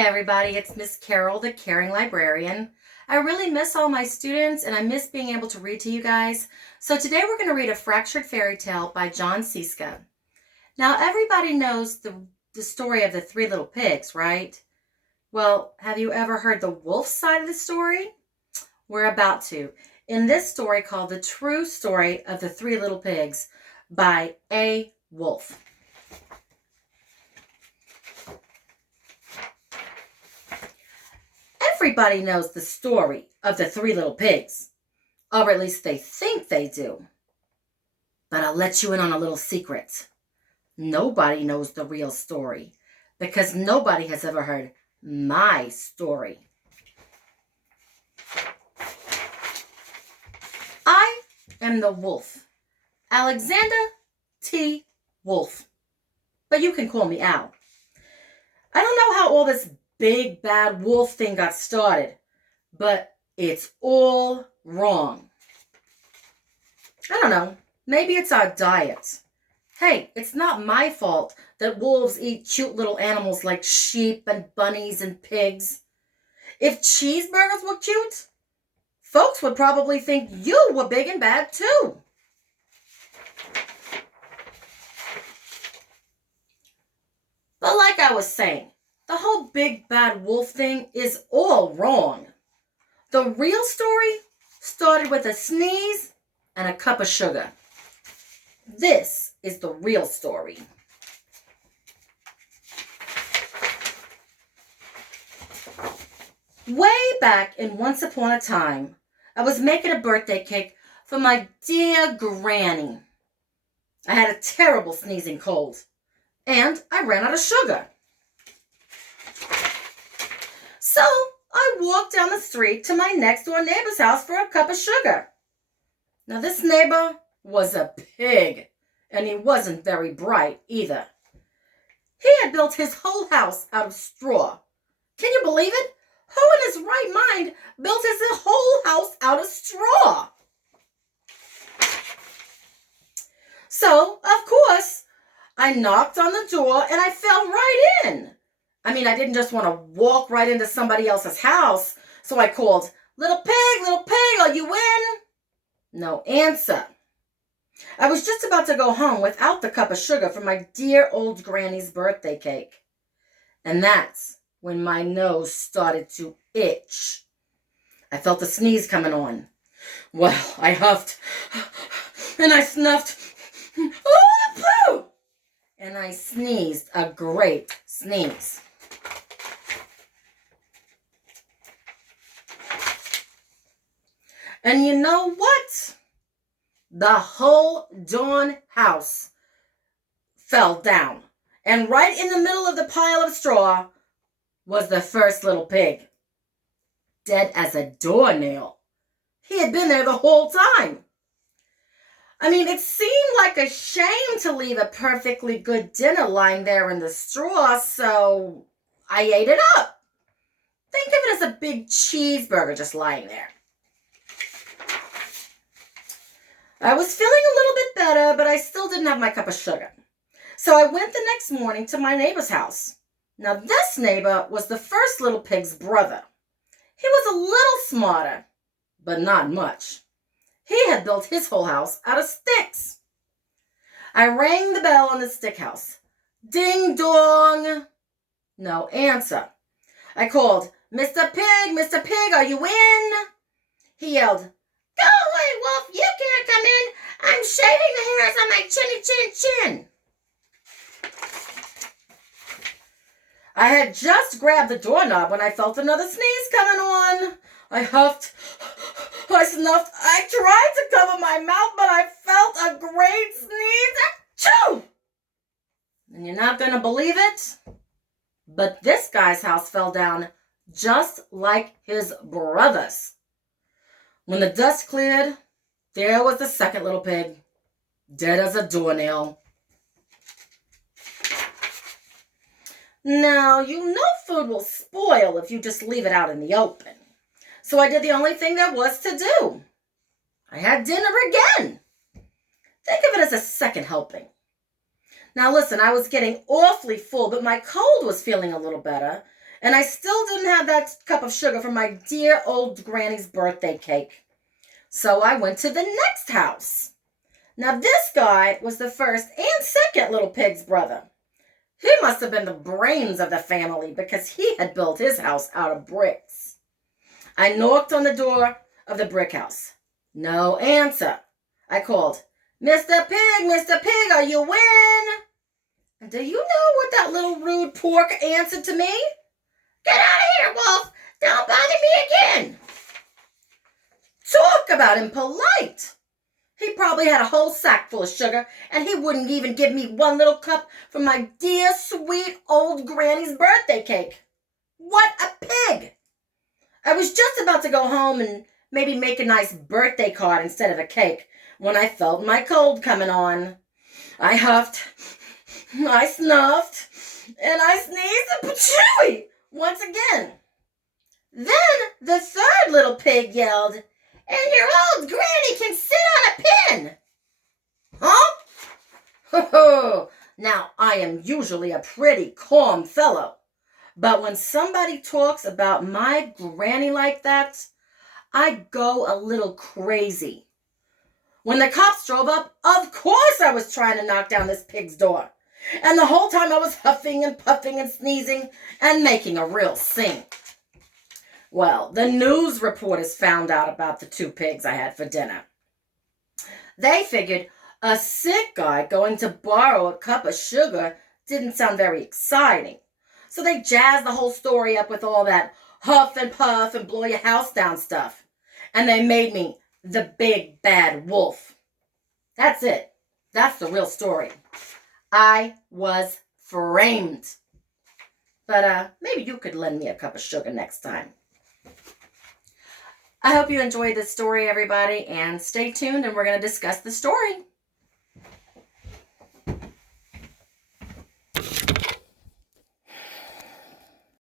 Hi, everybody. It's Miss Carol, the Caring Librarian. I really miss all my students and I miss being able to read to you guys. So today we're going to read A Fractured Fairy Tale by John Cieszka. Now, everybody knows the story of the three little pigs, right? Well, have you ever heard the wolf side of the story? We're about to. In this story called The True Story of the Three Little Pigs by A. Wolf. Everybody knows the story of the three little pigs, or at least they think they do. But I'll let you in on a little secret. Nobody knows the real story because nobody has ever heard my story. I am the wolf, Alexander T. Wolf, but you can call me Al. I don't know how all this big bad wolf thing got started, but it's all wrong. I don't know, maybe it's our diet. Hey, it's not my fault that wolves eat cute little animals like sheep and bunnies and pigs. If cheeseburgers were cute, folks would probably think you were big and bad too. But like I was saying, the whole big bad wolf thing is all wrong. The real story started with a sneeze and a cup of sugar. This is the real story. Way back in Once Upon a Time, I was making a birthday cake for my dear Granny. I had a terrible sneezing cold, and I ran out of sugar. So I walked down the street to my next door neighbor's house for a cup of sugar. Now this neighbor was a pig, and he wasn't very bright either. He had built his whole house out of straw. Can you believe it? Who in his right mind built his whole house out of straw? So, of course, I knocked on the door and I fell right in. I mean, I didn't just want to walk right into somebody else's house, so I called, little pig, are you in? No answer. I was just about to go home without the cup of sugar for my dear old Granny's birthday cake. And that's when my nose started to itch. I felt a sneeze coming on. Well, I huffed and I snuffed. Oh, and I sneezed a great sneeze. And you know what? The whole darn house fell down. And right in the middle of the pile of straw was the first little pig. Dead as a doornail. He had been there the whole time. I mean, it seemed like a shame to leave a perfectly good dinner lying there in the straw, so I ate it up. Think of it as a big cheeseburger just lying there. I was feeling a little bit better, but I still didn't have my cup of sugar. So I went the next morning to my neighbor's house. Now, this neighbor was the first little pig's brother. He was a little smarter, but not much. He had built his whole house out of sticks. I rang the bell on the stick house. Ding dong. No answer. I called, Mr. Pig, are you in? He yelled, go away, Wolf, you can't come in. I'm shaving the hairs on my chin. I had just grabbed the doorknob when I felt another sneeze coming on. I huffed, I snuffed, I tried to cover my mouth, but I felt a great sneeze. Achoo! And you're not going to believe it, but this guy's house fell down just like his brother's. When the dust cleared, there was the second little pig, dead as a doornail. Now, you know food will spoil if you just leave it out in the open. So I did the only thing there was to do. I had dinner again. Think of it as a second helping. Now listen, I was getting awfully full, but my cold was feeling a little better, And I still didn't have that cup of sugar for my dear old granny's birthday cake. So I went to the next house. Now this guy was the first and second little pig's brother. He must have been the brains of the family because he had built his house out of bricks. I knocked on the door of the brick house. No answer. I called, Mr. Pig, are you in? And do you know what that little rude pork answered to me? Get out of here, Wolf! Don't bother me again! Talk about impolite! He probably had a whole sack full of sugar, and he wouldn't even give me one little cup from my dear, sweet old granny's birthday cake. What a pig! I was just about to go home and maybe make a nice birthday card instead of a cake when I felt my cold coming on. I huffed, I snuffed, and I sneezed and patooey once again. Then the third little pig yelled, and your old granny can sit on a pin. Huh? Ho ho! Now, I am usually a pretty calm fellow, but when somebody talks about my granny like that, I go a little crazy. When the cops drove up, of course I was trying to knock down this pig's door. And the whole time I was huffing and puffing and sneezing and making a real scene. Well, the news reporters found out about the 2 pigs I had for dinner. They figured a sick guy going to borrow a cup of sugar didn't sound very exciting. So they jazzed the whole story up with all that huff and puff and blow your house down stuff. And they made me the big bad wolf. That's it. That's the real story. I was framed. But maybe you could lend me a cup of sugar next time. I hope you enjoyed this story, everybody, and stay tuned and we're going to discuss the story.